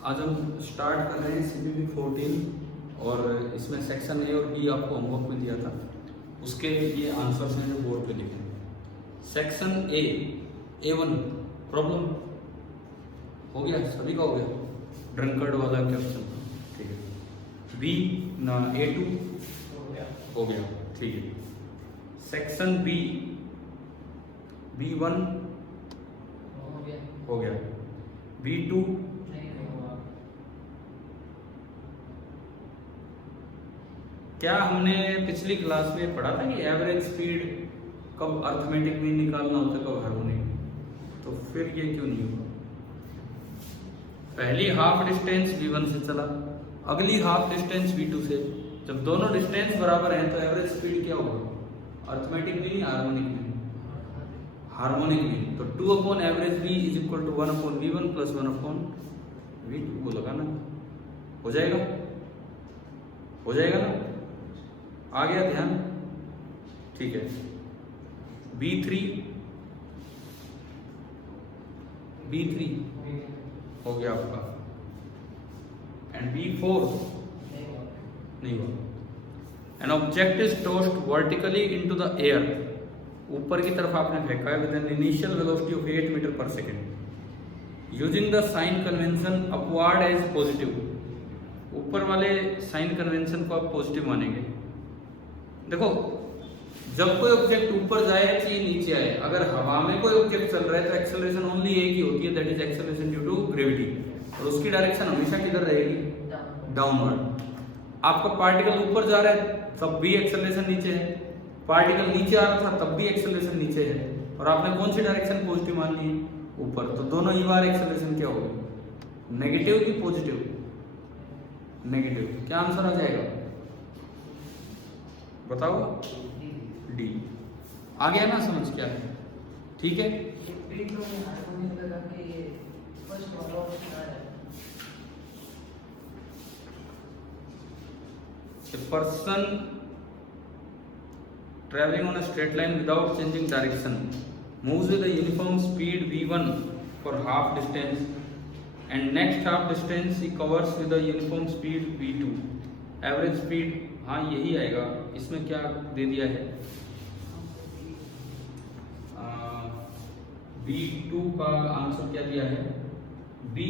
आज हम स्टार्ट कर रहे हैं CPP 14 और इसमें सेक्शन ए और बी आपको होमवर्क में दिया था, उसके ये आंसर्स हैं जो बोर्ड पे लिखे हैं। सेक्शन ए A1 प्रॉब्लम हो गया, सभी का हो गया, ड्रंकर्ड वाला क्वेश्चन, ठीक है। बी ना A2 हो गया, ठीक है। सेक्शन बी B1 हो गया, B2 क्या हमने पिछली क्लास में पढ़ा था कि एवरेज स्पीड कब अर्थमेटिक मीन निकालना होता है, कब हार्मोनिक, तो फिर ये क्यों नहीं हुआ? पहली हाफ डिस्टेंस V1 से चला, अगली हाफ डिस्टेंस V2 से, जब दोनों डिस्टेंस बराबर हैं तो एवरेज स्पीड क्या होगा? अर्थमेटिक मीन या हार्मोनिक मीन? Harmonic mean. तो 2 upon average B is equal to 1 upon V1 plus 1 upon V2 को लगाना, हो जाएगा, हो जाएगा ना? आ गया ध्यान, ठीक है। B3 हो गया आपका, एंड B4 नहीं हुआ। An object is tossed vertically into the air, ऊपर की तरफ आपने फेंका है with an initial velocity of 8 metre per second using the sign convention upward as positive. ऊपर वाले साइन कन्वेंशन को आप पॉजिटिव मानेंगे। देखो, जब कोई ऑब्जेक्ट ऊपर जाए चाहे नीचे आए, अगर हवा में कोई ऑब्जेक्ट चल रहा है तो एक्सेलरेशन ओनली एक ही होती है, that is acceleration due to gravity, और उसकी डायरेक्शन हमेशा किधर रहेगी? डाउनवर्ड। आपका पार्टिकल ऊपर जा रहा है तब भी एक्सेलरेशन नीचे है, पार्टिकल नीचे आ रहा था तब भी एक्सेलरेशन नीचे है, और आपने कौन सी डायरेक्शन पॉजिटिव मान ली? ऊपर। तो दोनों ही बार एक्सेलरेशन क्या होगी? नेगेटिव की पॉजिटिव? नेगेटिव। क्या आंसर आ जाएगा बताओ? डी। आ गया ना समझ? क्या है, ठीक है। A person traveling on a straight line without changing direction moves with a uniform speed V1 for half distance and next half distance he covers with a uniform speed V2. Average speed, हाँ यही आएगा। इसमें क्या दे दिया है? B2 का answer क्या दिया है? B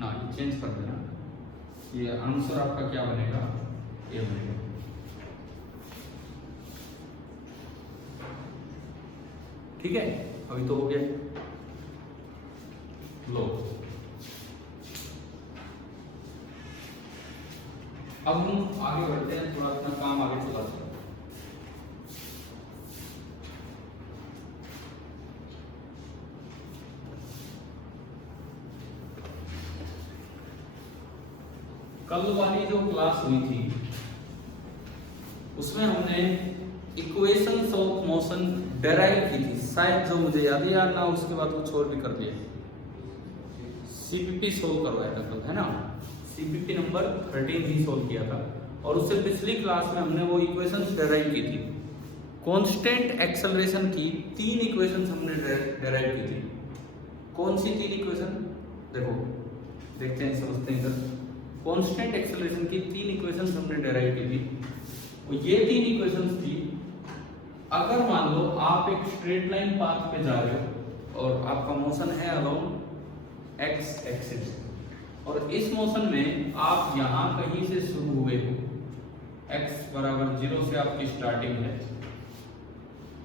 ना, ये चेंज कर देना, ये आंसर आपका क्या बनेगा? A बनेगा। ठीक है, अभी तो हो गया। लो, अब हम आगे बढ़ते हैं, थोड़ा अपना काम आगे चलाते हैं। कल वाली जो क्लास हुई थी उसमें हमने इक्वेशंस ऑफ मोशन डेराइव की थी, शायद जो मुझे याद है, या ना उसके बाद कुछ और भी कर दिया। CPP सोल्व करवाया था कल, है ना? CPP नंबर 13 ही सोल्व किया था, और उससे पिछली क्लास में हमने वो इक्वेशंस डेराइव की थी। कांस्टेंट एक्सेलरेशन की 3 इक्वेशंस हमने डेराइव की थी। कौन सी 3 इक्वेशन? देखो, देखते हैं, समझते हैं इधर। कांस्टेंट एक्सेलरेशन की 3 इक्वेशंस हमने डेराइव की थी, और ये 3 इक्वेशंस थी, अगर मान लो आप एक स्ट्रेट लाइन पाथ पे जा रहे हो और आपका मोशन है अलोंग एक्स एक्सिस, और इस मोशन में आप यहां कहीं से शुरू हुए हो, x बराबर 0 से आपकी स्टार्टिंग है,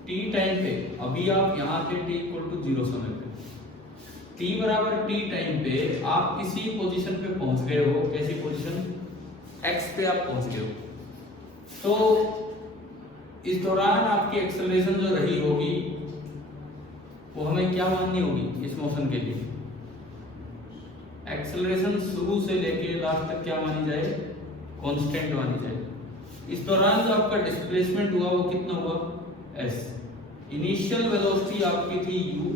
t टाइम पे अभी आप यहां थे t इक्वल टू 0 समय पे, t बराबर t टाइम पे आप किसी पोजीशन पे पहुंच गए हो। कैसी पोजीशन? x पे आप पहुंच गए हो। तो इस दौरान आपकी एक्सेलरेशन जो रही होगी वो हमें क्या माननी होगी इस मोशन के लिए? एक्सेलरेशन शुरू से लेके लास्ट तक क्या मानी जाए? कांस्टेंट मानी जाए। इस दौरान जो आपका डिस्प्लेसमेंट हुआ वो कितना हुआ? s। इनिशियल वेलोसिटी आपकी थी u,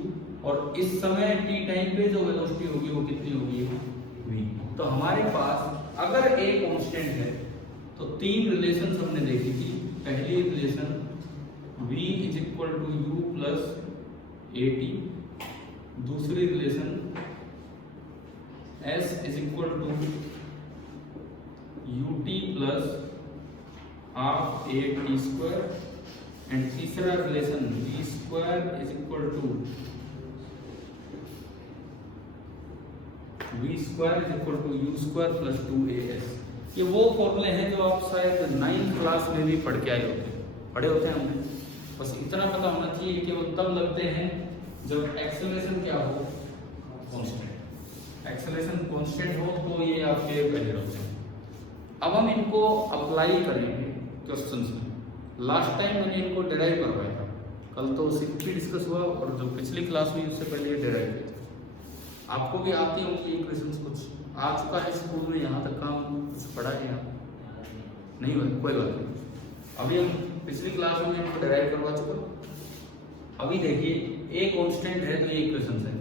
और इस समय t टाइम पे जो वेलोसिटी होगी वो कितनी होगी? v। तो हमारे पास अगर a कांस्टेंट है तो 3 रिलेशंस हमने देखी थी। पहली relation v is equal to u plus at, दूसरी relation s is equal to ut plus half a t square and तीसरा relation v square is equal to v square is equal to u square plus 2as। ये वो फॉर्मूले हैं जो आप शायद 9th class में भी पढ़ के आए पढ़े होते हैं हमने। बस इतना पता होना चाहिए कि वो तब लगते हैं जब एक्सेलरेशन क्या हो, कांस्टेंट। एक्सेलरेशन कांस्टेंट हो तो ये आपके वैल्यू होते हैं। अब हम इनको अप्लाई करेंगे क्वेश्चंस में। लास्ट टाइम मैंने इनको डिराइव करवाया था, कल तो सिंपली डिस्कस हुआ और जो पिछली क्लास हुई उससे पहले ये डिराइव किया था। आपको भी आती होंगी इक्वेशंस, कुछ आ चुका है स्कूल में, यहाँ तक काम कुछ पढ़ा है यहाँ नहीं हुआ, कोई बात नहीं। अभी हम पिछली क्लास में इनको डिराइव करवा चुका। अभी देखिए ए कांस्टेंट है तो ये इक्वेशंस है,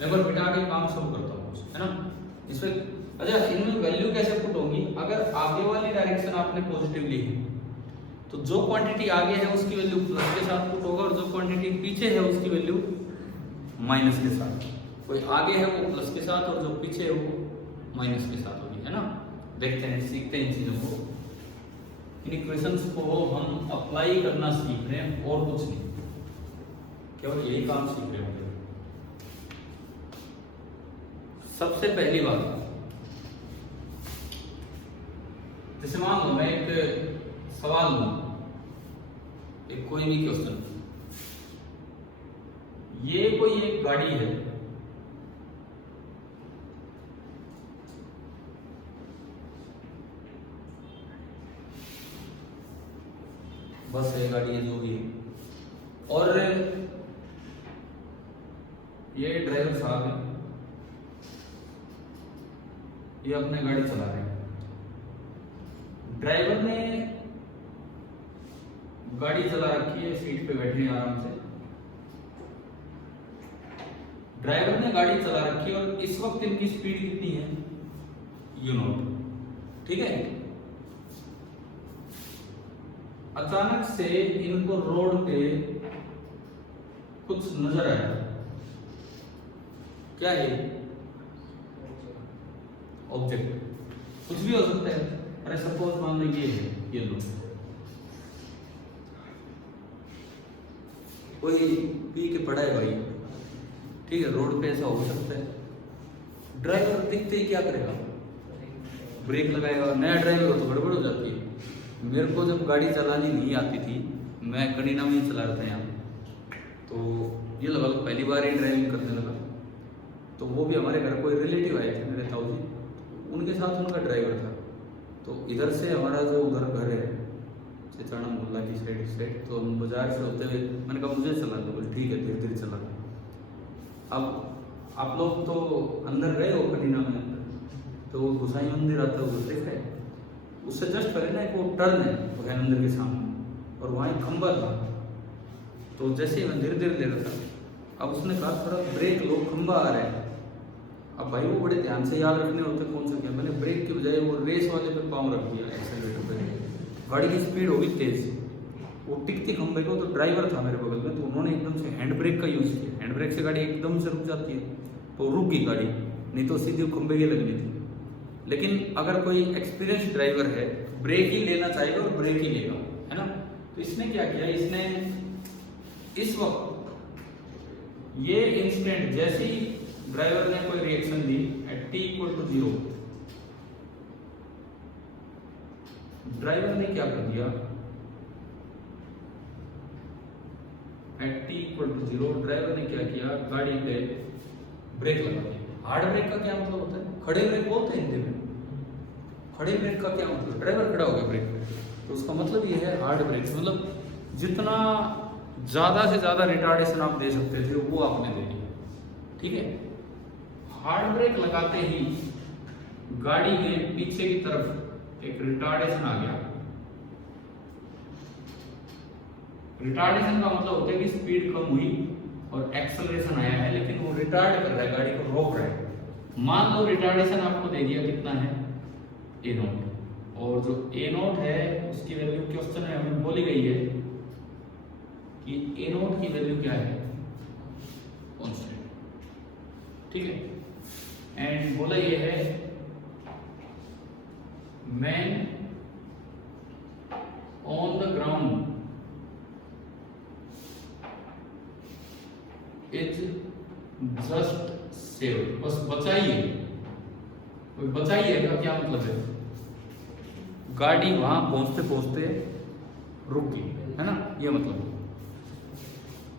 मैं बस बिठा के काम शुरू करता हूँ, है ना। इसमें अच्छा इनमें वैल्यू कैसे पुट होगी, अगर आगे वाली डायरेक्शन आपने पॉजिटिव ली है तो जो क्वांटिटी आगे है उसकी वैल्यू प्लस के साथ पुट होगा और जो क्वांटिटी पीछे है उसकी वैल्यू माइनस के साथ। कोई आगे है वो प्लस के साथ और जो पीछे है वो माइनस के साथ होगी, है ना। देखते हैं, सीखते हैं इन चीजों को। इन इक्वेशंस को हम अप्लाई करना सीख रहे हैं और कुछ नहीं, केवल यही काम सीख रहे होंगे। सबसे पहली बात, जैसे मान लो मैं एक सवाल लूं, एक कोई भी क्वेश्चन, ये कोई एक गाड़ी है, बस है, गाड़ी है, जो भी है, और ये ड्राइवर साहब है, ये अपने गाड़ी चला रहे हैं। ड्राइवर ने गाड़ी चला रखी है, सीट पे बैठे हैं आराम से। ड्राइवर ने गाड़ी चला रखी है और इस वक्त इनकी स्पीड कितनी है, u0, ठीक है। अचानक से इनको रोड पे कुछ नजर आया, क्या है, ऑब्जेक्ट, कुछ भी हो सकता है। अरे सपोज मान लो ये लो, कोई पी के पड़ा है भाई, ठीक है, रोड पे ऐसा हो सकता है। ड्राइवर दिखते ही क्या करेगा, ब्रेक लगाएगा। नया ड्राइवर हो तो गड़बड़ हो जाती है। मेरे को जब गाड़ी चलानी नहीं आती थी, मैं कनीना में ही चला रहा था यहाँ, तो ये लगभग पहली बार ही ड्राइविंग करने लगा। तो वो भी हमारे घर कोई रिलेटिव आए थे, मेरे ताऊ जी, उनके साथ उनका ड्राइवर था। तो इधर से हमारा जो घर है चिचाना मोहल्ला की साइड, तो हम बाजार से होते हुए, मैंने कहा मुझे चला दो, बोले ठीक है, धीरे धीरे चला। अब आप लोग तो अंदर गए हो कनीना में, तो वो गोसाई मंदिर आता है, वो देखा है, उससे जस्ट पहले ना एक वो टर्न है गोसाई मंदिर के सामने, और वहाँ एक खंबा था। तो जैसे ही मैं धीरे धीरे ले रहा था, अब उसने कहा थोड़ा ब्रेक लो, खंबा आ रहा है। अब भाई वो बड़े ध्यान से याद रखने होते कौन सा क्या, मैंने ब्रेक की बजाय वो रेस वाले पे पाँव रख दिया, एक्सेलरेटर पे। गाड़ी की स्पीड होगी तेज, वो टिकती खंबे को, तो ड्राइवर था मेरे बगल में, तो उन्होंने एकदम से हैंड ब्रेक का यूज़ किया। हैंड ब्रेक से गाड़ी एकदम से रुक जाती है, तो रुक गई गाड़ी, नहीं तो सीधी खंबे की लगनी थी। लेकिन अगर कोई एक्सपीरियंस ड्राइवर है, ब्रेक ही लेना चाहेगा और ब्रेक ही लेगा, है ना। तो इसने क्या किया, इसने इस वक्त ये इंस्टेंट जैसे ही ड्राइवर ने कोई रिएक्शन दी एट t = 0, ड्राइवर ने क्या कर दिया, एट t = 0 ड्राइवर ने क्या किया, गाड़ी पे ब्रेक लगा दिया। हार्ड ब्रेक का क्या मतलब होता है, खड़े ब्रेक बोलते हैं हिंदी में। खड़े ब्रेक का क्या मतलब, ड्राइवर खड़ा हो गया ब्रेक पे, तो उसका मतलब ये है हार्ड ब्रेक, मतलब जितना ज्यादा से ज्यादा रिटार्डेशन आप दे सकते थे वो आपने दे दिया, ठीक है। हार्ड ब्रेक लगाते ही गाड़ी में पीछे की तरफ एक रिटार्डेशन आ गया। रिटार्डेशन का मतलब होता है कि स्पीड कम हुई और एक्सेलरेशन आया है, लेकिन वो रिटार्ड कर रहा है, गाड़ी को रोक रहा है। मान लो रिटार्डेशन आपको दे दिया कितना है, a0, और जो a0 है उसकी वैल्यू क्वेश्चन में हमें बोली गई है कि a0 की वैल्यू क्या है, कांस्टेंट, ठीक है। एंड बोला ये है man on the ground is just save, बस बचाइए, बचाइए का क्या मतलब है, गाड़ी वहां पहुंचते पहुंचते रुक गई, है ना, ये मतलब।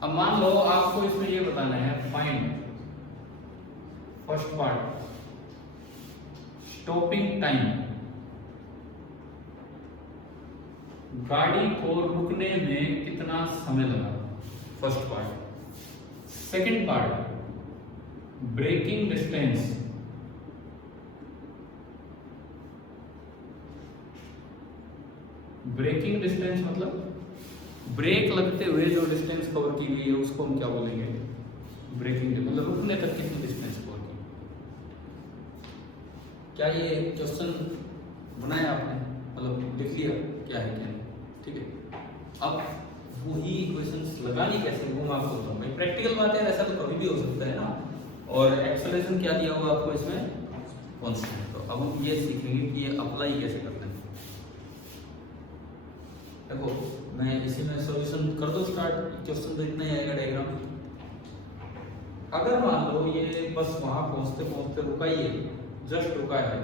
अब मान लो आपको इसमें ये बताना है, find first part stopping time, गाड़ी को रुकने में कितना समय लगा, first part. Second part braking distance, braking distance मतलब ब्रेक लगते हुए जो डिस्टेंस कवर की हुई है उसको हम क्या बोलेंगे, ब्रेकिंग, मतलब रुकने तक कितनी डिस्टेंस कवर की। क्या ये क्वेश्चन बनाया आपने, मतलब लिख लिया क्या है क्या नहीं, ठीक है। अब वही इक्वेशंस लगानी कैसे वो मैं आपको बताऊंगा, प्रैक्टिकल बात है, ऐसा तो कभी भी हो सकता है ना। और एक्सेलरेशन क्या दिया हुआ आपको इसमें, कांस्टेंट। तो अब हम ये सीखेंगे कि ये अप्लाई कैसे करते हैं। देखो मैं इसी में सॉल्यूशन कर दो स्टार्ट, क्वेश्चन तो इतना ही आएगा डायग्राम। अगर मान लो ये बस वहां पहुंचते पहुंचते रुका ही है, जस्ट रुका है,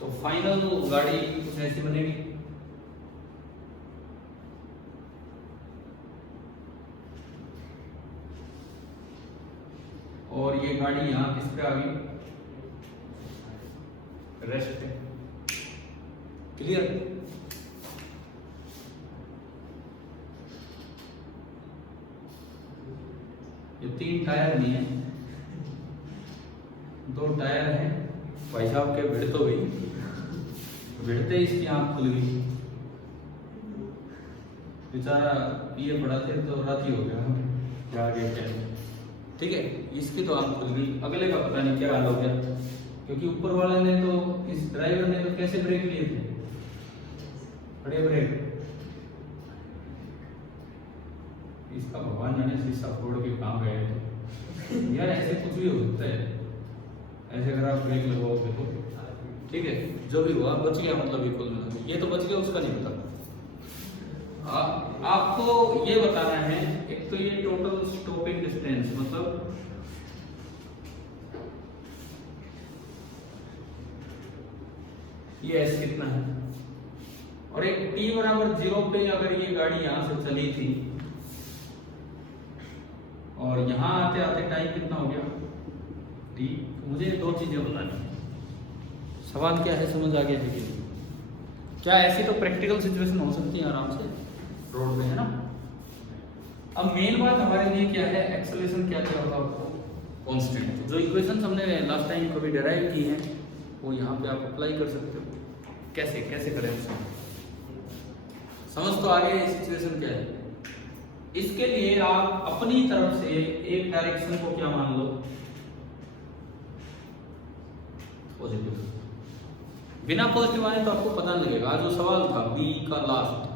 तो फाइनल गाड़ी कुछ ऐसी बनेगी, और ये गाड़ी यहाँ किस पे आ गई, रेस्ट पे, क्लियर। ये 3 टायर नहीं है, 2 टायर हैं भाई साहब के, भिड़ तो गई, भिड़ते इसकी आंख खुल गई, बेचारा पिए पड़ा थे तो रात ही हो गया, क्या आगे क्या, ठीक है। इसकी तो आंख खुल गई, अगले का पता नहीं क्या हाल हो गया, क्योंकि ऊपर वाले ने तो, इस ड्राइवर ने तो कैसे ब्रेक लिए थे, बड़े ब्रेक, इसका भगवान जाने शीशा फोड़ के कहाँ गए थे यार, ऐसे कुछ भी हो सकता है, ऐसे अगर आप ब्रेक लगवाओगे तो, ठीक है। जो भी हुआ बच गया, मतलब ये कुल मिला, ये तो बच गया, उसका नहीं पता। आपको ये बताना है, एक तो ये टोटल स्टॉपिंग डिस्टेंस, मतलब ये एस कितना है, और एक t बराबर 0 पे अगर ये गाड़ी यहां से चली थी और यहां आते आते टाइम कितना हो गया t, मुझे 2 चीजें बतानी है। सवाल क्या है, समझ आ गया है क्या? ऐसी तो प्रैक्टिकल सिचुएशन हो सकती है आराम से रोड पे, है ना। अब मेन बात हमारे लिए क्या है, एक्सेलरेशन क्या क्या होगा आपको, कांस्टेंट। जो इक्वेशंस हमने लास्ट टाइम कभी डिराइव की हैं वो यहाँ पे आप अप्लाई कर सकते हो। कैसे कैसे करें उसको समझ तो आ गया, सिचुएशन क्या है। इसके लिए आप अपनी तरफ से एक डायरेक्शन को क्या मान लो, पॉजिटिव। बिना पॉजिटिव आने तो आपको पता नहीं लगेगा। जो सवाल था बी का लास्ट,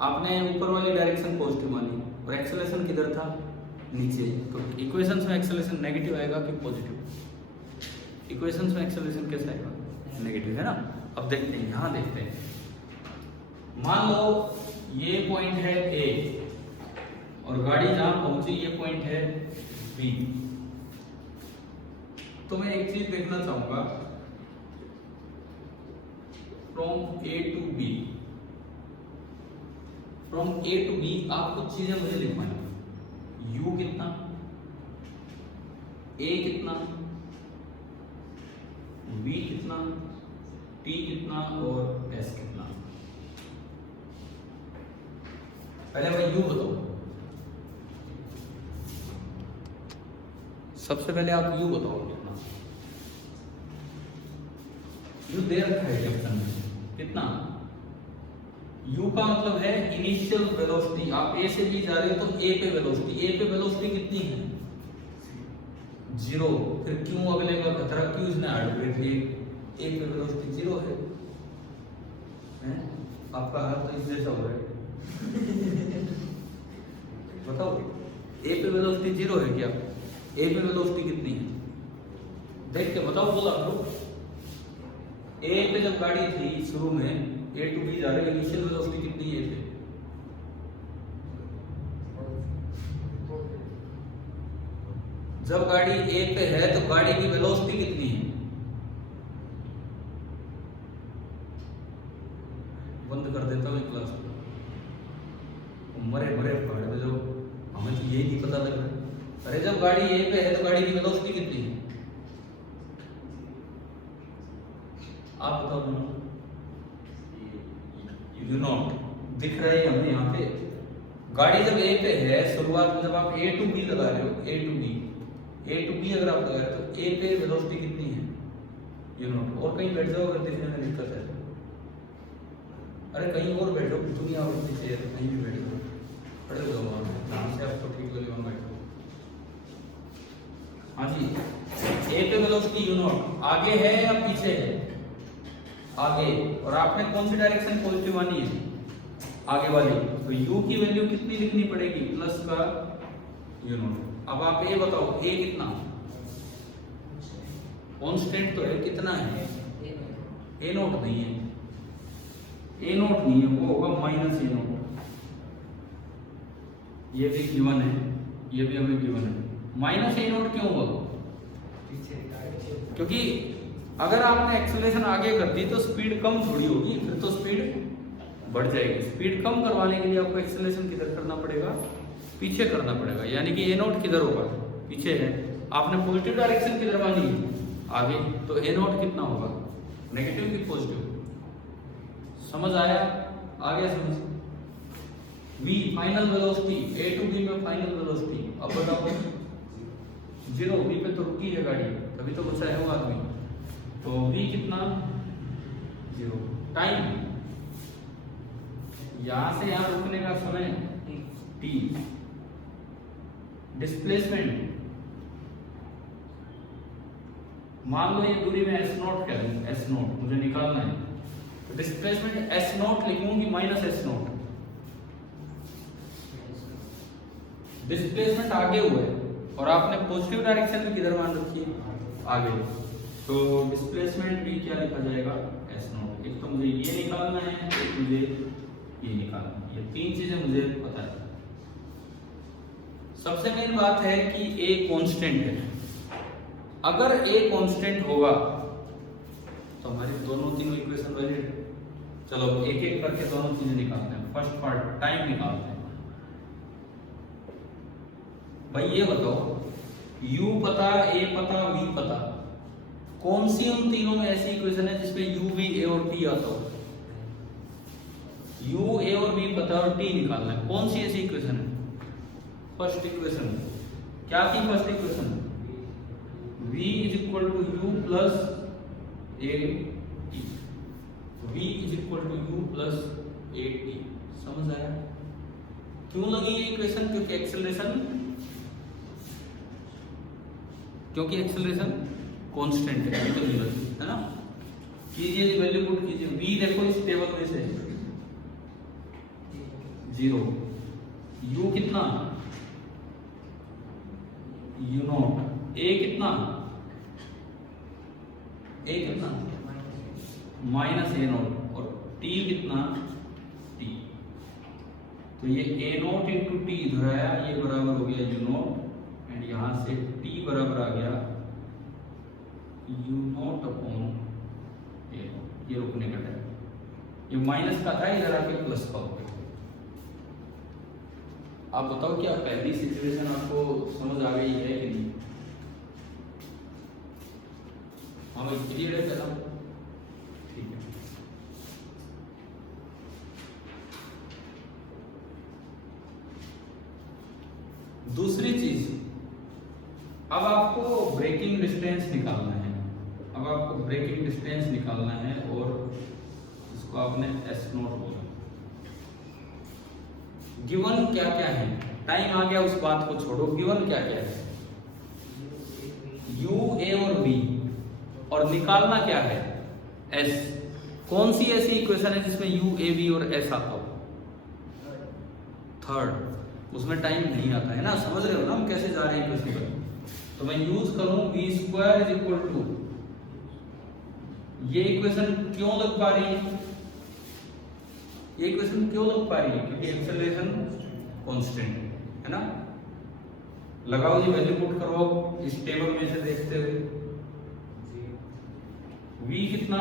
आपने ऊपर वाली डायरेक्शन पॉजिटिव मानी और एक्सेलरेशन किधर था, नीचे। तो इक्वेशंस में एक्सेलरेशन नेगेटिव आएगा कि पॉजिटिव? इक्वेशंस में एक्सेलरेशन कैसा आएगा, नेगेटिव, है ना। अब देखते हैं, यहां देखते हैं। मान लो ये पॉइंट है ए और गाड़ी जहां पहुंची ये पॉइंट है बी। तो मैं एक चीज देखना चाहूंगा, from A to B, from A to B आप कुछ चीजें मुझे लिखवानी। यू कितना, ए कितना, बी कितना, टी कितना और एस कितना। पहले मैं यू बताऊं, सबसे पहले आप यू बताओ कितना। यू दे रखा है क्वेश्चन में, कितना? यू का मतलब है इनिशियल वेलोसिटी। आप ए से बी जा रहे हो तो ए पे वेलोसिटी, ए पे वेलोसिटी कितनी है, 0। फिर क्यों अगले का खतरा, क्यों इसने हार्ड ब्रेक लिए, ए पे वेलोसिटी 0 है। आपका हाथ तो इस जैसा हो रहा है बताओ, ए पे वेलोसिटी 0 है क्या? ए पे वेलोसिटी कितनी है? देख के बताओ, बोला करो। ए पे जब गाड़ी थी शुरू में, ए टू बी जा रही है, इनिशियल वेलोसिटी कितनी है थे? जब गाड़ी ए पे है तो गाड़ी की वेलोसिटी कितनी है? बंद कर देता हूँ क्लास को, मरे मरे पहाड़ पे, जो हमें तो यही नहीं पता लग रहा है। अरे जब गाड़ी ए पे है तो गाड़ी की वेलोसिटी कितनी है? आप बताओ ना। यू नॉट दिख रहा है हमें यहाँ पे। गाड़ी जब ए पे है, शुरुआत में जब आप ए टू बी लगा रहे हो, ए टू बी अगर आप लगा रहे हो तो ए पे वेलोसिटी कितनी है? You not. और कहीं बैठ जाओ अगर देखने में दिक्कत है। अरे कहीं और बैठो, दुनिया और चेयर कहीं भी बैठ जाओ, खड़े हो जाओ, आराम से आपको ठीक लगे वहाँ बैठो। हाँ जी, ए पे वेलोसिटी यू नॉट आगे है या पीछे है? आगे। और आपने कौन सी डायरेक्शन पॉजिटिव आनी है? आगे वाली। तो u की वैल्यू कितनी लिखनी पड़ेगी? प्लस का यू नॉट। अब आप ये बताओ, a कितना? कांस्टेंट तो है, कितना है? a नॉट नहीं है, a नॉट नहीं है, वो होगा माइनस a नॉट। ये भी गिवन है, ये भी हमें गिवन है। माइनस a नॉट क्यों होगा? क्योंकि अगर आपने एक्सेलरेशन आगे कर दी तो स्पीड कम थोड़ी होगी, फिर तो स्पीड बढ़ जाएगी। स्पीड कम करवाने के लिए आपको एक्सेलरेशन किधर करना पड़ेगा? पीछे करना पड़ेगा। यानी कि ए नॉट किधर होगा? पीछे है। आपने पॉजिटिव डायरेक्शन किधर मानी? आगे। तो ए नॉट कितना होगा? नेगेटिव की पॉजिटिव? समझ आया? आ गया समझ? v final velocity, A to B में फाइनल वेलोसिटी। अब बताओ, 0 v पे तो रुकी है गाड़ी, तभी तो बचा है वो आदमी। तो v कितना? 0। टाइम, यहां से यहां रुकने का समय t। डिस्प्लेसमेंट, मान लो ये दूरी में s नॉट कह दूं, s नॉट मुझे निकालना है, तो डिस्प्लेसमेंट s नॉट लिखूंगी माइनस s नॉट। डिस्प्लेसमेंट आगे हुआ है और आपने पॉजिटिव डायरेक्शन में किधर मान रखी है? आगे। तो डिस्प्लेसमेंट भी क्या लिखा जाएगा? s not. एक तो मुझे ये निकालना है, एक मुझे ये निकालना है। ये तीन चीजें मुझे पता है। सबसे मेन बात है कि a कांस्टेंट है। अगर a कांस्टेंट होगा तो हमारी दोनों तीनों इक्वेशन वैलिड। चलो एक एक करके दोनों चीजें निकालते हैं। फर्स्ट पार्ट टाइम निकालते हैं। भाई ये बताओ, u पता, a पता, v पता, कौन सी उन तीनों में ऐसी इक्वेशन है जिसमें u, v, a और t आता हो? u, a और v पता और t निकालना है। कौन सी ऐसी इक्वेशन है? First equation. क्या थी first equation? v is equal to u plus a t। v is equal to u plus a t। समझ आया? क्यों लगी ये इक्वेशन? क्योंकि एक्सेलरेशन कांस्टेंट है ना। कीजिए वैल्यू पुट कीजिए। v देखो इस टेबल में से 0, u कितना? u not. a कितना? a कितना? Minus a not. और t कितना? t। तो ये a नॉट इंटू टी इधर आया, ये बराबर हो गया u नॉट, एंड यहां से t बराबर आ गया u नॉट अपॉन a। ये रुकने का टाइम, ये माइनस का था, इधर आके प्लस का हो गया। आप बताओ क्या पहली सिचुएशन आपको समझ आ गई है कि नहीं? हमें क्लियर है पहला? ठीक है। दूसरी चीज, अब आपको ब्रेकिंग डिस्टेंस निकालना है। अब आपको ब्रेकिंग डिस्टेंस निकालना है और इसको आपने s नॉट बोला। गिवन क्या क्या है? टाइम आ गया, उस बात को छोड़ो। गिवन क्या क्या है? u, a और v, और निकालना क्या है? s। कौन सी ऐसी इक्वेशन है जिसमें u, a, v और s आता हो? थर्ड। उसमें टाइम नहीं आता है ना। समझ रहे हो ना हम कैसे जा रहे हैं इक्वेशन पर? तो मैं यूज करूं v² इज इक्वल टू, ये इक्वेशन क्यों लग पा रही है, ये इक्वेशन क्यों लग पा रही है, क्योंकि एक्सेलरेशन कांस्टेंट है ना। लगाओ जी, वैल्यू पुट करो इस टेबल में से देखते हुए, v कितना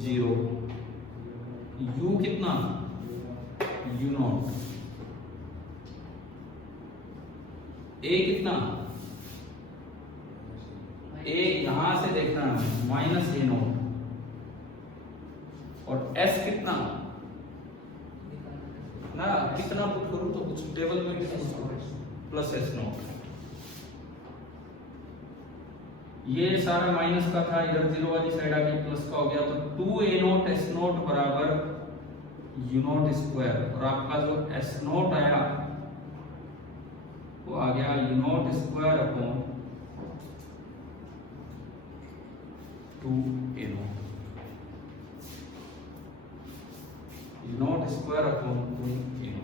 0, u कितना u0, a कितना, a यहां से देखना है -a0, और s कितना ना, कितना पुट करूं तो कुछ टेबल में प्लस s0, ये सारा माइनस का था, इधर 0 वाली साइड आके प्लस का हो गया, तो 2a0 s0 बराबर u0 स्क्वायर, और आपका जो s0 आया वो आ गया u0 square upon 2a0, u0 square upon 2a0।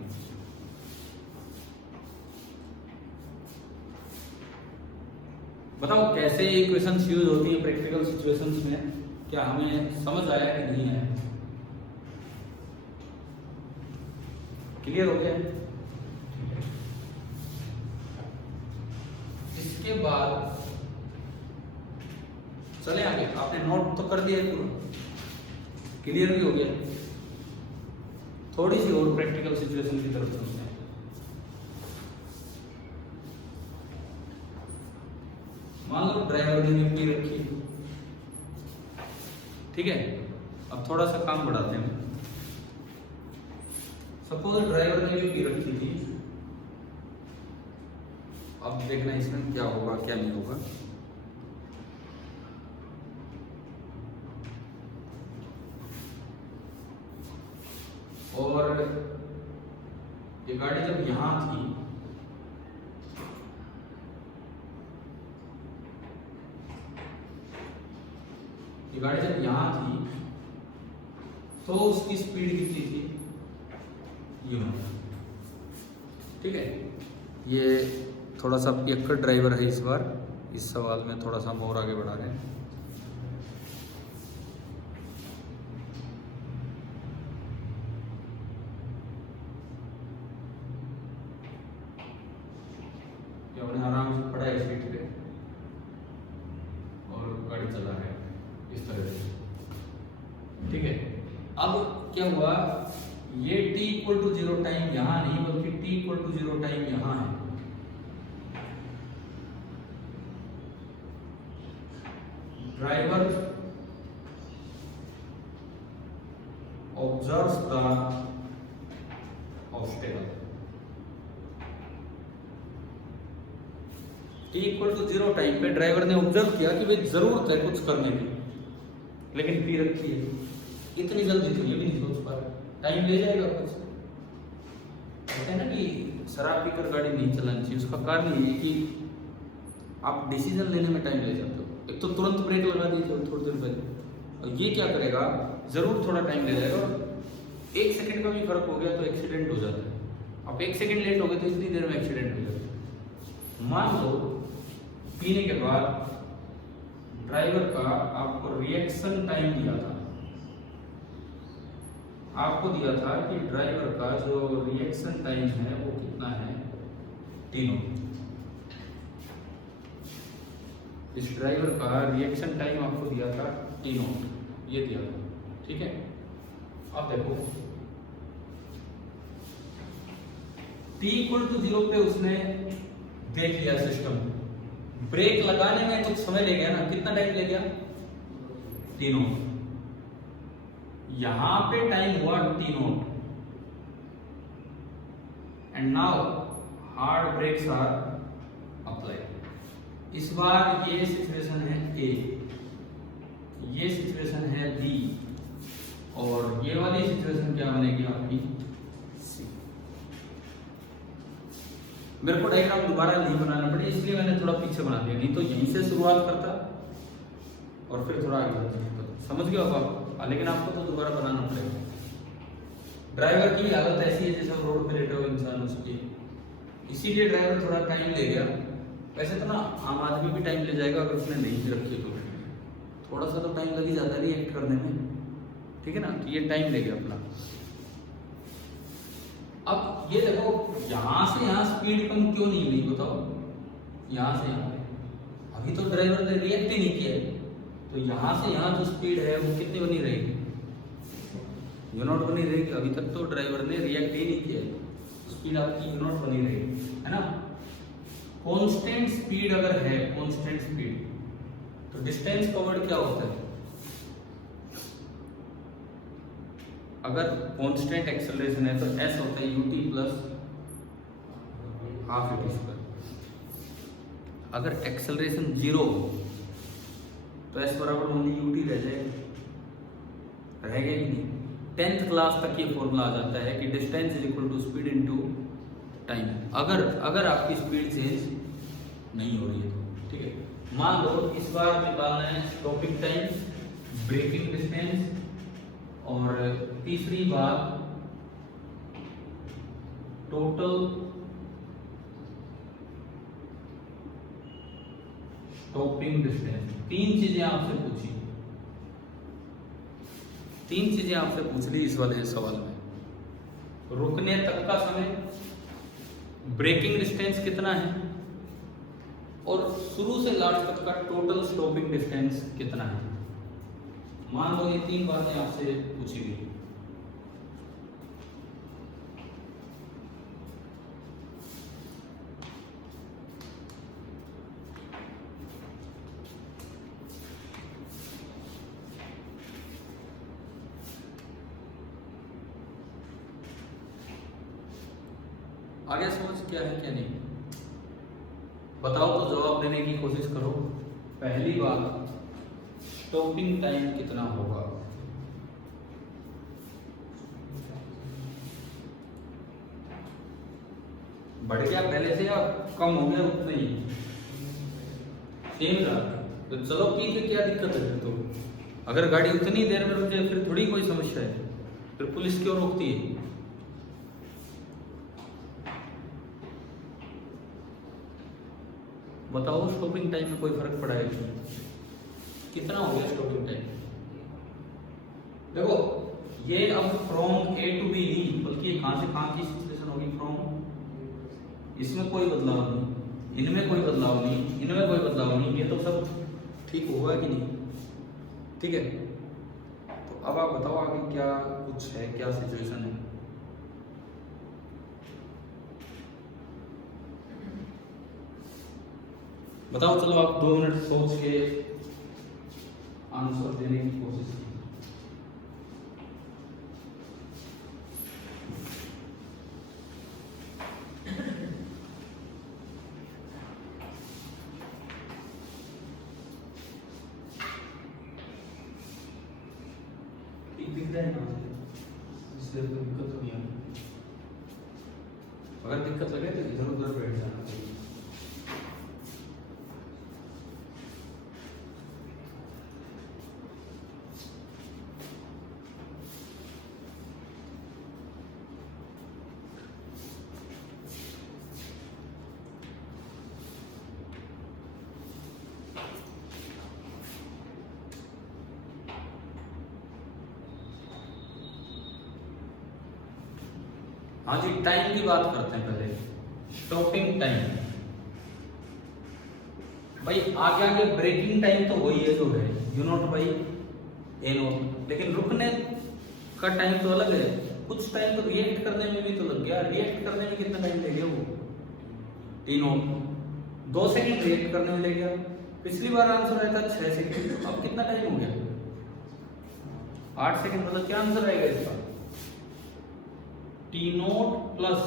बताओ कैसे ये इक्वेशंस यूज होती है प्रैक्टिकल सिचुएशंस में, क्या हमें समझ आया कि नहीं आया, क्लियर हो गया। इसके बाद चले आगे, आपने नोट तो कर दिया पूरा, क्लियर भी हो गया, थोड़ी सी और प्रैक्टिकल सिचुएशन की तरफ चलते हैं। मान लो ड्राइवर ने निफ्टी रखी, ठीक है, अब थोड़ा सा काम बढ़ाते हैं। सपोज ड्राइवर ने निफ्टी रखी थी, अब देखना इसमें क्या होगा क्या नहीं होगा। और ये गाड़ी जब यहां थी, ये गाड़ी जब यहां थी तो उसकी स्पीड कितनी थी, ठीक है। ये थोड़ा सा पियक्कड़ ड्राइवर है इस बार, इस सवाल में थोड़ा सा हम और आगे बढ़ा रहे हैं। अपने आराम से पड़ा है सीट पे और गाड़ी चला रहे हैं इस तरह से, ठीक है। अब क्या हुआ, ये t इक्वल टू 0 टाइम यहां नहीं बल्कि t इक्वल टू 0 टाइम यहां है। Driver observes the obstacle, t equal to 0 time पे ड्राइवर ने ऑब्जर्व किया कि भाई जरूरत है कुछ करने की, लेकिन पी रखी है, इतनी जल्दी तो ये भी नहीं सोच पा रहा, टाइम ले जाएगा कुछ। कहते हैं ना कि शराब पीकर गाड़ी नहीं चलानी चाहिए, उसका कारण ये है कि आप डिसीजन लेने में टाइम ले जाते हो। एक तो तुरंत ब्रेक लगा दी थोड़ी देर पहले, और ये क्या करेगा, जरूर थोड़ा टाइम ले जाएगा, और 1 सेकंड का भी फर्क हो गया तो एक्सीडेंट हो जाता है। अब 1 सेकंड लेट हो गए तो इतनी देर में एक्सीडेंट हो जाता है। मान लो पीने के बाद ड्राइवर का आपको रिएक्शन टाइम दिया था, आपको दिया था कि ड्राइवर का जो रिएक्शन टाइम है वो कितना है, t0। इस ड्राइवर का रिएक्शन टाइम आपको दिया था t0, ये दिया था, ठीक है। अब देखो t इक्वल टू 0 पे उसने देख लिया सिस्टम, ब्रेक लगाने में कुछ समय ले गया ना, कितना टाइम ले गया, t0। यहां पे टाइम हुआ t0, and now hard brakes are applied. इस बार ये सिचुएशन है A, ये सिचुएशन है B, और ये वाली सिचुएशन क्या बनेगी आपकी C। मेरे को डायग्राम दोबारा नहीं बनाना पड़े, इसलिए मैंने थोड़ा पीछे बना दिया, नहीं तो यहीं से शुरुआत करता और फिर थोड़ा आगे बढ़ता। समझ गए हो आप, लेकिन आपको तो दोबारा बनाना पड़ेगा। ड्राइवर की हालत ऐसी है जैसे रोड पे लेटा हुआ इंसान उसकी, इसीलिए ड्राइवर थोड़ा टाइम ले गया, वैसे तो ना आम आदमी भी टाइम ले जाएगा अगर उसने नहीं भी रखी तो, थोड़ा सा तो टाइम लग ही जाता है रिएक्ट करने में, ठीक है ना। तो ये टाइम लेगा अपना। अब ये देखो यहां से यहां स्पीड कम क्यों नहीं हुई बताओ, यहां से यहां अभी तो ड्राइवर ने रिएक्ट ही नहीं किया है, तो यहां से यहां जो स्पीड है वो कितनी बनी रहेगी, u0 बनी रहेगी। अभी तक तो ड्राइवर ने रिएक्ट ही नहीं किया है, स्पीड आपकी u0 बनी रहेगी, है ना। कांस्टेंट स्पीड अगर है, कांस्टेंट स्पीड, तो डिस्टेंस कवर्ड क्या होता है, अगर कांस्टेंट एक्सेलरेशन है तो s होता है ut plus half ut square. अगर एक्सेलरेशन जीरो हो तो s बराबर ओनली ut रह जाएगा, रहेगा ही नहीं। 10th क्लास तक ये फॉर्मूला आ जाता है कि distance is equal to speed into time, अगर आपकी स्पीड चेंज नहीं हो रही है तो, ठीक है। मान लो इस बार निकालना है स्टॉपिंग टाइम, ब्रेकिंग डिस्टेंस, और तीसरी बात टोटल स्टॉपिंग डिस्टेंस। तीन चीजें आपसे पूछी, तीन चीजें आपसे पूछ ली इस वाले सवाल में। रुकने तक का समय, ब्रेकिंग डिस्टेंस कितना है, और शुरू से लास्ट तक का टोटल स्टॉपिंग डिस्टेंस कितना है। मान लो ये तीन बातें आपसे पूछी गई। आगे समझ क्या है क्या नहीं बताओ तो जवाब देने की कोशिश करो। पहली बात, स्टॉपिंग टाइम कितना होगा, बढ़ गया पहले से या कम हो गया उतना ही, सेम रहा तो चलो ठीक है, क्या दिक्कत है। तो अगर गाड़ी उतनी देर में रुक जाए फिर थोड़ी कोई समस्या है, फिर पुलिस क्यों रोकती है। बताओ स्टॉपिंग टाइम में कोई फर्क पड़ा है कितना हो गया स्टॉपिंग टाइम। देखो ये अब फ्रॉम ए टू बी नहीं, बल्कि कहां से कहां की सिचुएशन होगी, फ्रॉम, इसमें कोई बदलाव नहीं, इनमें कोई बदलाव नहीं, इनमें कोई बदलाव नहीं, ये तो सब ठीक होगा कि नहीं, ठीक है। तो अब आप बताओ आगे क्या कुछ है, क्या सिचुएशन है। बताओ चलो आप 2 मिनट सोच के आंसर देने की कोशिश कीजिए। दिख रहा है ना, इससे कोई दिक्कत नहीं है। अगर दिक्कत लगे तो इधर उधर बैठ जाना चाहिए। हाँ जी, टाइम की बात करते हैं पहले, स्टॉपिंग टाइम। भाई आगे आगे ब्रेकिंग टाइम तो वही है जो है u0 बाई a0, लेकिन रुकने का टाइम तो अलग है। कुछ टाइम तो रिएक्ट करने में भी तो लग गया, रिएक्ट करने में कितना टाइम ले गया वो t0, 2 सेकंड रिएक्ट करने में ले गया। पिछली बार आंसर आया था 6 सेकंड, अब कितना टाइम हो गया 8 सेकंड। मतलब क्या आंसर आएगा इसका, t0 प्लस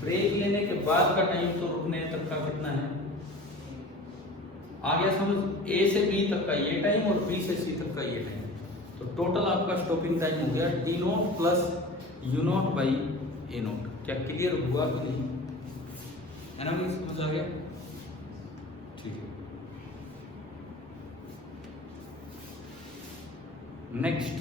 ब्रेक लेने के बाद का टाइम तो रुकने तक का कितना है, आ गया समझ। A से B तक का ये टाइम और B से C तक का ये टाइम, तो टोटल आपका स्टॉपिंग टाइम हो गया t0 plus u0 by a0। क्या क्लियर हुआ कि नहीं, है ना, मुझे समझ आ गया, ठीक है। नेक्स्ट,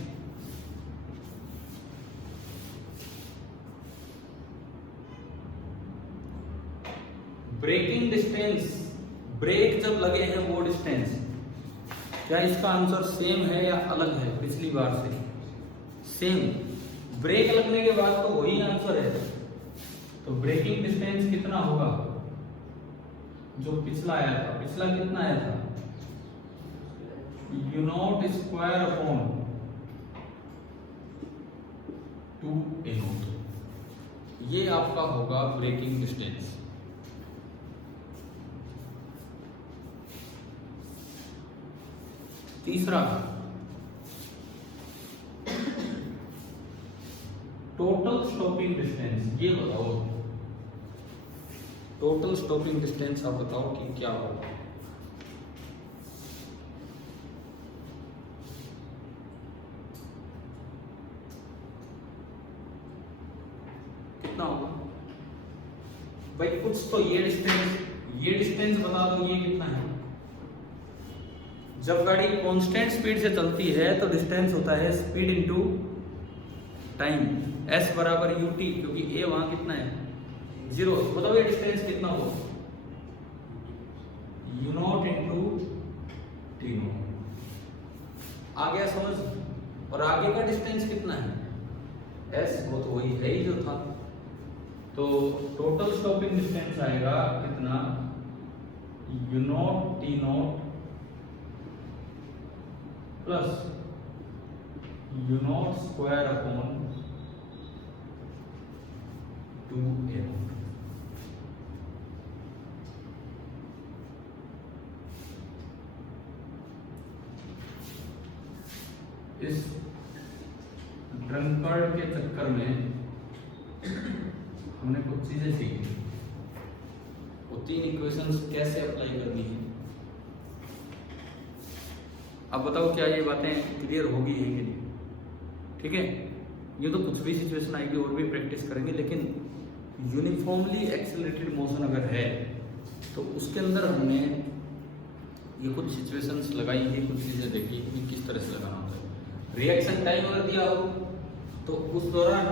ब्रेकिंग डिस्टेंस, ब्रेक जब लगे हैं वो डिस्टेंस, क्या इसका आंसर सेम है या अलग है पिछली बार से? सेम। ब्रेक लगने के बाद तो वही आंसर है, तो ब्रेकिंग डिस्टेंस कितना होगा जो पिछला आया था? पिछला कितना आया था? u not square upon 2a not, ये आपका होगा ब्रेकिंग डिस्टेंस। तीसरा, टोटल स्टॉपिंग डिस्टेंस, ये बताओ टोटल स्टॉपिंग डिस्टेंस, आप बताओ कि क्या होगा? कितना होगा भाई? कुछ तो ये डिस्टेंस बता दो, ये कितना है? जब गाड़ी कांस्टेंट स्पीड से चलती है तो डिस्टेंस होता है स्पीड इनटू टाइम, s बराबर ut, क्योंकि a वहां कितना है? 0। बताओ ये डिस्टेंस कितना होगा? u not into t not. आ गया समझ? और आगे का डिस्टेंस कितना है? s, वो तो वही है ही जो था। तो टोटल स्टॉपिंग डिस्टेंस आएगा कितना? u not t not plus u not square upon 2a not. इस ड्रंकर्ड के चक्कर में हमने कुछ चीजें सीखी, वो 3 इक्वेशंस कैसे अप्लाई करनी है। अब बताओ क्या ये बातें क्लियर होगी कि नहीं? ठीक है, ये तो कुछ भी सिचुएशन आएगी और भी प्रैक्टिस करेंगे, लेकिन यूनिफॉर्मली एक्सेलरेटेड मोशन अगर है तो उसके अंदर हमने ये कुछ सिचुएशंस लगाई है, कुछ चीज़ें देखी कि किस तरह से लगाना होता है। रिएक्शन टाइम अगर दिया हो तो उस दौरान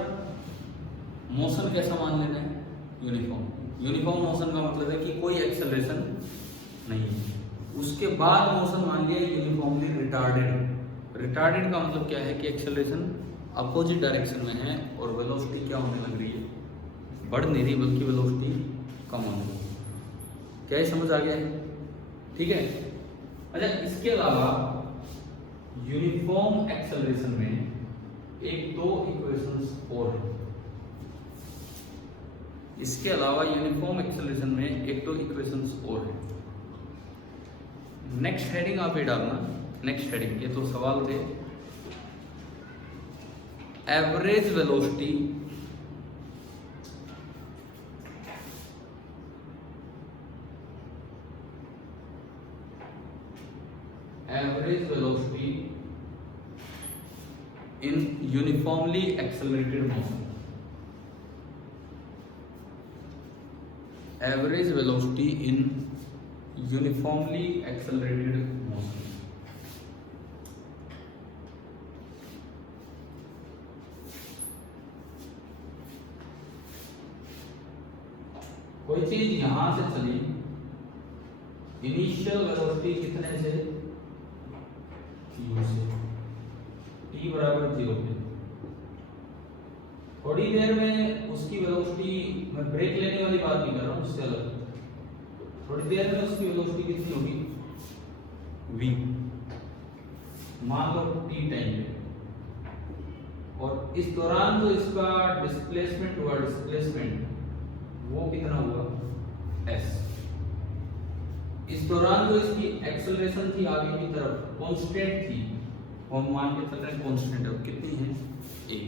मोशन कैसा मान लेना है? यूनिफॉर्म मोशन का मतलब है कि कोई एक्सेलरेशन नहीं है। उसके बाद मोशन मान लिया यूनिफॉर्मली रिटार्डेड का मतलब क्या है कि एक्सेलरेशन अपोजिट डायरेक्शन में है और वेलोसिटी क्या होने लग रही है? बढ़ नहीं रही, बल्कि वेलोसिटी कम होने लगी। क्या ये समझ आ गया है? ठीक है। अच्छा, इसके अलावा यूनिफॉर्म एक्सेलरेशन में एक दो इक्वेशंस और हैं। इसके अलावा यूनिफॉर्म एक्सेलरेशन में एक दो इक्वेशंस और हैं। नेक्स्ट हेडिंग आप ये डालना, नेक्स्ट हेडिंग, ये तो सवाल थे। Average velocity in uniformly accelerated motion. Average velocity in uniformly accelerated motion. कोई चीज यहां से चली, इनिशियल वेलोसिटी कितने से? u से, t बराबर 0 पे। थोड़ी देर में उसकी वेलोसिटी, मैं ब्रेक लेने वाली बात नहीं कर रहा हूं, उससे अलग, थोड़ी देर में उसकी वेलोसिटी कितनी होगी? v, मान लो t टाइम पे। और इस दौरान जो इसका डिस्प्लेसमेंट हुआ, वो कितना हुआ? s। इस दौरान जो इसकी एक्सेलरेशन थी आगे की तरफ, कांस्टेंट थी, हम मान के चल रहे हैं कांस्टेंट है, कितनी है? a।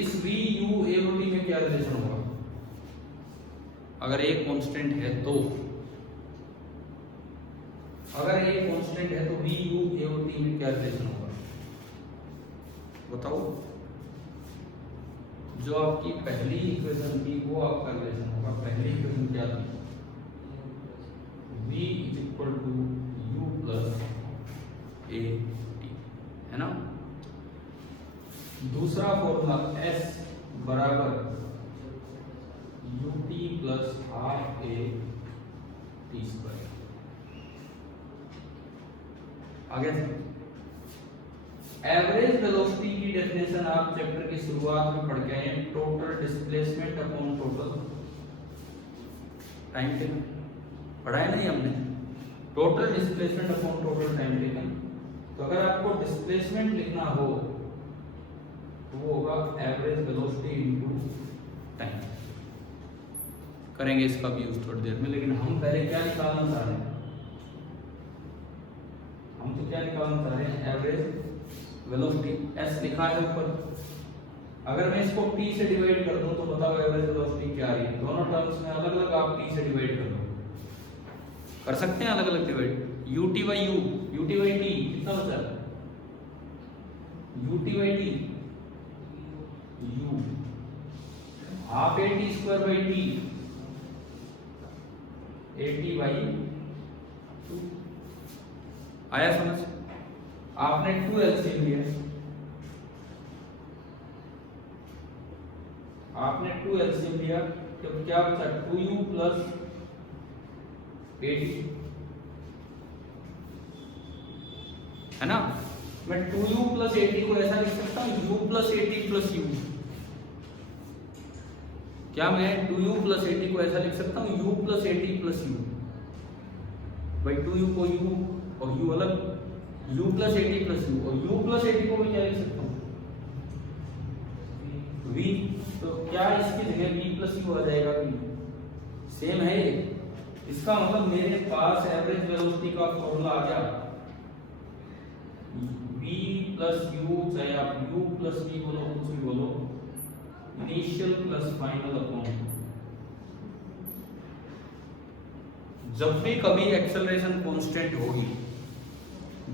इस v u a और t में क्या रिलेशन होगा? अगर a कांस्टेंट है तो, अगर a कांस्टेंट है तो v u a और t में क्या रिलेशन होगा? बताओ। जो आपकी पहली इक्वेशन थी वो आपका रिलेशन होगा। पहली इक्वेशन क्या थी? v is equal to u plus a t, है ना। दूसरा फॉर्मूला s बराबर u half a t square. आगे एवरेज वेलोसिटी की डेफिनेशन आप चैप्टर की शुरुआत में पढ़ गए हैं, total displacement upon total time taken, पढ़ा है नहीं हमने? Total displacement upon total time taken. तो अगर आपको डिस्प्लेसमेंट लिखना हो तो वो होगा एवरेज वेलोसिटी इनटू टाइम। करेंगे इसका भी यूज थोड़ी देर में, लेकिन हम पहले क्या निकालना चाह रहे हैं? हम तो क्या निकालना चाह रहे हैं? Average velocity. एस लिखा है ऊपर, अगर मैं इसको टी से डिवाइड कर दूं तो बताओ एवरेज वेलोसिटी क्या आ रही है? दोनों टर्म्स में अलग अलग आप टी से डिवाइड कर दो, कर सकते हैं अलग अलग divide. U T by you, U T by T कितना बचा? U T by T U, half a t square by T, A T by two. आया समझ? आपने 2 एलसीएम लिया, आपने 2 एलसीएम लिया तो क्या बचा? 2u प्लस 80, है ना? मैं 2u प्लस 80 को ऐसा लिख सकता हूं u प्लस 80 प्लस u। क्या मैं 2u प्लस 80 को ऐसा लिख सकता हूं u प्लस 80 प्लस u? भाई 2u को u और u अलग, u प्लस 80 प्लस u, और u प्लस 80 को मैं क्या लिख सकता हूं? v। तो क्या इसकी जगह v प्लस u आ जाएगा कि सेम है ये? इसका मतलब मेरे पास एवरेज वेलोसिटी का फॉर्मूला आ गया, v प्लस u, चाहे आप u प्लस v बोलो, कुछ भी बोलो, इनिशियल प्लस फाइनल अपॉन। जब भी कभी एक्सेलरेशन कांस्टेंट होगी,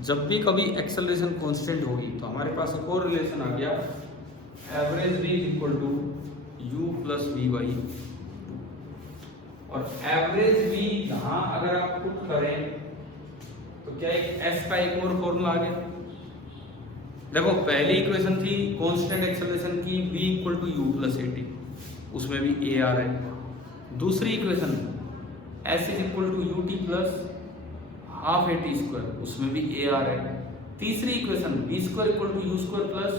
जब भी कभी एक्सेलरेशन कांस्टेंट होगी तो हमारे पास एक और रिलेशन आ गया, average v equal to u plus v by. और एवरेज v यहां अगर आप पुट करें तो क्या एक s का एक और फॉर्मूला आ गया। देखो पहली इक्वेशन थी कांस्टेंट एक्सेलरेशन की, v equal to u plus 80, उसमें भी a आ रहा है। दूसरी equation s is equal to u t plus half a t square, उसमें भी a आ रहा है। तीसरी equation v square equal to u square plus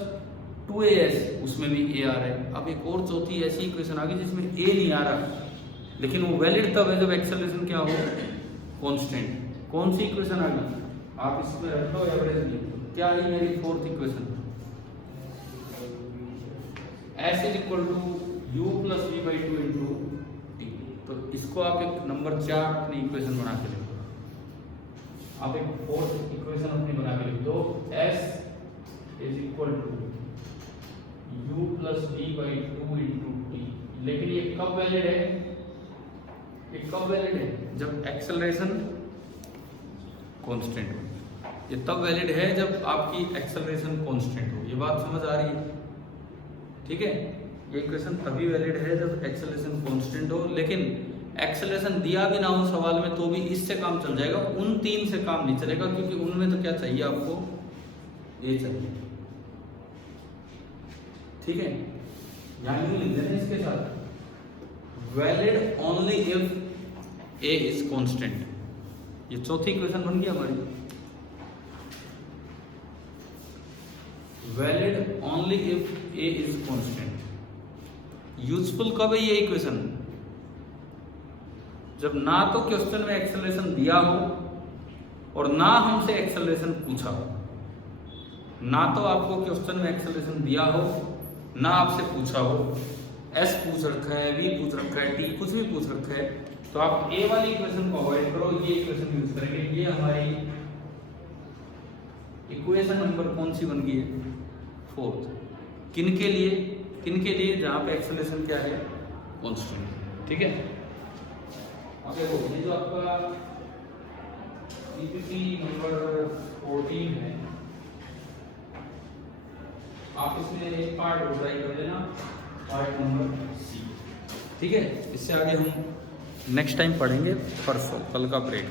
2as, उसमें भी a आ रहा है। अब एक और चौथी ऐसी इक्वेशन आ गई जिसमें a नहीं आ रहा, लेकिन वो वैलिड तब है जब एक्सेलरेशन क्या हो? कांस्टेंट। कौन सी इक्वेशन आ गई? आप इसमें रख लो एवरेज v। क्या है मेरी fourth equation? s is equal to u plus v by 2 into t. तो इसको आप एक नंबर 4 अपनी इक्वेशन बना के लिख दो। आप एक फोर्थ इक्वेशन अपनी बना के लिख दो, s is equal to u plus v by 2 into t. लेकिन ये कब वैलिड है? ये कब वैलिड है? जब एक्सेलरेशन कांस्टेंट हो। ये तब वैलिड है जब आपकी एक्सेलरेशन कांस्टेंट हो। ये बात समझ आ रही है? ठीक है, ये इक्वेशन तभी वैलिड है जब एक्सेलरेशन कांस्टेंट हो। लेकिन एक्सेलरेशन दिया भी ना हो सवाल में तो भी इससे काम चल जाएगा, उन 3 से काम नहीं चलेगा, क्योंकि उनमें तो क्या चाहिए आपको? ये चाहिए। ठीक है, यहां यूं लिख देना इसके साथ, valid only if a is constant. ये चौथी इक्वेशन बन गई हमारी, valid only if a is constant. Useful कब है ये इक्वेशन? जब ना तो क्वेश्चन में एक्सेलरेशन दिया हो और ना हमसे एक्सेलरेशन पूछा हो। ना तो आपको क्वेश्चन में एक्सेलरेशन दिया हो, ना आपसे पूछा हो, s पूछ रखा है, v पूछ रखा है, t कुछ भी पूछ रखा है, तो आप a वाली इक्वेशन को अवॉइड करो, ये इक्वेशन यूज करेंगे। ये हमारी इक्वेशन नंबर कौन सी बन गई है? फोर्थ। किनके लिए? किनके लिए? जहां पे एक्सेलरेशन क्या है? कांस्टेंट। ठीक है, अब देखो ये जो आपका पीपीटी नंबर 14 है, आप इसमें एक पार्ट और ट्राई कर लेना, पार्ट नंबर सी। ठीक है, इससे आगे हम नेक्स्ट टाइम पढ़ेंगे परसों, कल का ब्रेक।